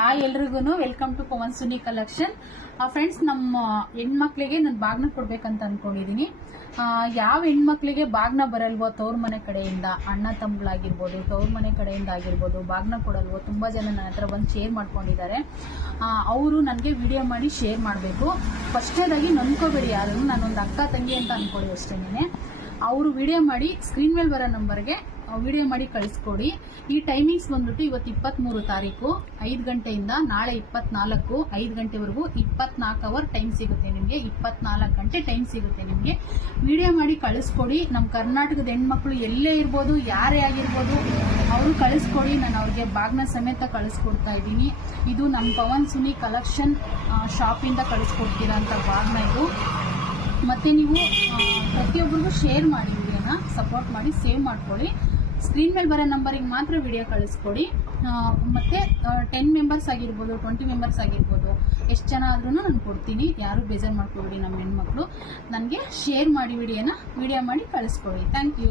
ಎಲ್ರಿಗೂ welcome to Pavan Suni collection. Friends, ನಮ್ಮ ಹೆಣ್ಮಕ್ಳಿಗೆ ನಾನು ಬಾಗ್ನ ಕೊಡ್ಬೇಕಂತ ಅನ್ಕೊಂಡಿದೀನಿ. ಯಾವ ಹೆಣ್ಮಕ್ಳಿಗೆ ಬಾಗ್ನ ಬರಲ್ವೋ ತವ್ರ ಮನೆ ಕಡೆಯಿಂದ, ಅಣ್ಣ ತಮ್ಮಗಳಾಗಿರ್ಬೋದು, ತವ್ರ ಮನೆ ಕಡೆಯಿಂದ ಆಗಿರ್ಬೋದು, ಬಾಗ್ನ ಕೊಡಲ್ವೋ ತುಂಬಾ ಜನ ನನ್ನ ಹತ್ರ ಬಂದು ಶೇರ್ ಮಾಡ್ಕೊಂಡಿದ್ದಾರೆ. ಅವರು ನನಗೆ ವಿಡಿಯೋ ಮಾಡಿ ಶೇರ್ ಮಾಡಬೇಕು. ಫಸ್ಟ್ನೇದಾಗಿ ನನ್ಕೋಬೇಡಿ, ಯಾರು ನಾನೊಂದು ಅಕ್ಕ ತಂಗಿ ಅಂತ ಅನ್ಕೊಳ್ಳಿ ಅಷ್ಟೇನೆ. ಅವರು ವಿಡಿಯೋ ಮಾಡಿ ಸ್ಕ್ರೀನ್ ಮೇಲೆ ಬರೋ ನಂಬರ್ಗೆ ವಿಡಿಯೋ ಮಾಡಿ ಕಳಿಸ್ಕೊಡಿ. ಈ ಟೈಮಿಂಗ್ಸ್ ಬಂದ್ಬಿಟ್ಟು ಇವತ್ತು 23 ತಾರೀಕು 5 ಗಂಟೆಯಿಂದ ನಾಳೆ 24 5 ಗಂಟೆವರೆಗೂ 24 ಅವರ್ ಟೈಮ್ ಸಿಗುತ್ತೆ ನಿಮಗೆ. 24 ಗಂಟೆ ಟೈಮ್ ಸಿಗುತ್ತೆ ನಿಮಗೆ. ವಿಡಿಯೋ ಮಾಡಿ ಕಳಿಸ್ಕೊಡಿ. ನಮ್ಮ ಕರ್ನಾಟಕದ ಹೆಣ್ಮಕ್ಳು ಎಲ್ಲೇ ಇರ್ಬೋದು, ಯಾರೇ ಆಗಿರ್ಬೋದು, ಅವರು ಕಳಿಸ್ಕೊಡಿ. ನಾನು ಅವ್ರಿಗೆ ಬಾಗ್ನ ಸಮೇತ ಕಳಿಸ್ಕೊಡ್ತಾ ಇದ್ದೀನಿ. ಇದು ನಮ್ಮ ಪವನ್ ಸುನಿ ಕಲೆಕ್ಷನ್ ಶಾಪಿಂದ ಕಳಿಸ್ಕೊಡ್ತೀರಾ ಅಂತ ಬಾಗ್ನ ಇದು. ಮತ್ತೆ ನೀವು ಪ್ರತಿಯೊಬ್ಬರಿಗೂ ಶೇರ್ ಮಾಡಿ, ವಿಡಿಯೋನ ಸಪೋರ್ಟ್ ಮಾಡಿ, ಸೇವ್ ಮಾಡ್ಕೊಳ್ಳಿ. ಸ್ಕ್ರೀನ್ ಮೇಲೆ ಬರೋ ನಂಬರಿಗೆ ಮಾತ್ರ ವಿಡಿಯೋ ಕಳಿಸ್ಕೊಡಿ. ಮತ್ತೆ 10 ಮೆಂಬರ್ಸ್ ಆಗಿರ್ಬೋದು, 20 ಮೆಂಬರ್ಸ್ ಆಗಿರ್ಬೋದು, ಎಷ್ಟು ಜನ ಆದ್ರೂ ನಾನು ಕೊಡ್ತೀನಿ. ಯಾರು ಬೇಜಾರು ಮಾಡ್ಕೊಬೇಡಿ. ನಮ್ಮ ಹೆಣ್ಮಕ್ಳು ನನಗೆ ಶೇರ್ ಮಾಡಿ, ವಿಡಿಯೋ ಮಾಡಿ ಕಳಿಸ್ಕೊಡಿ. Thank you.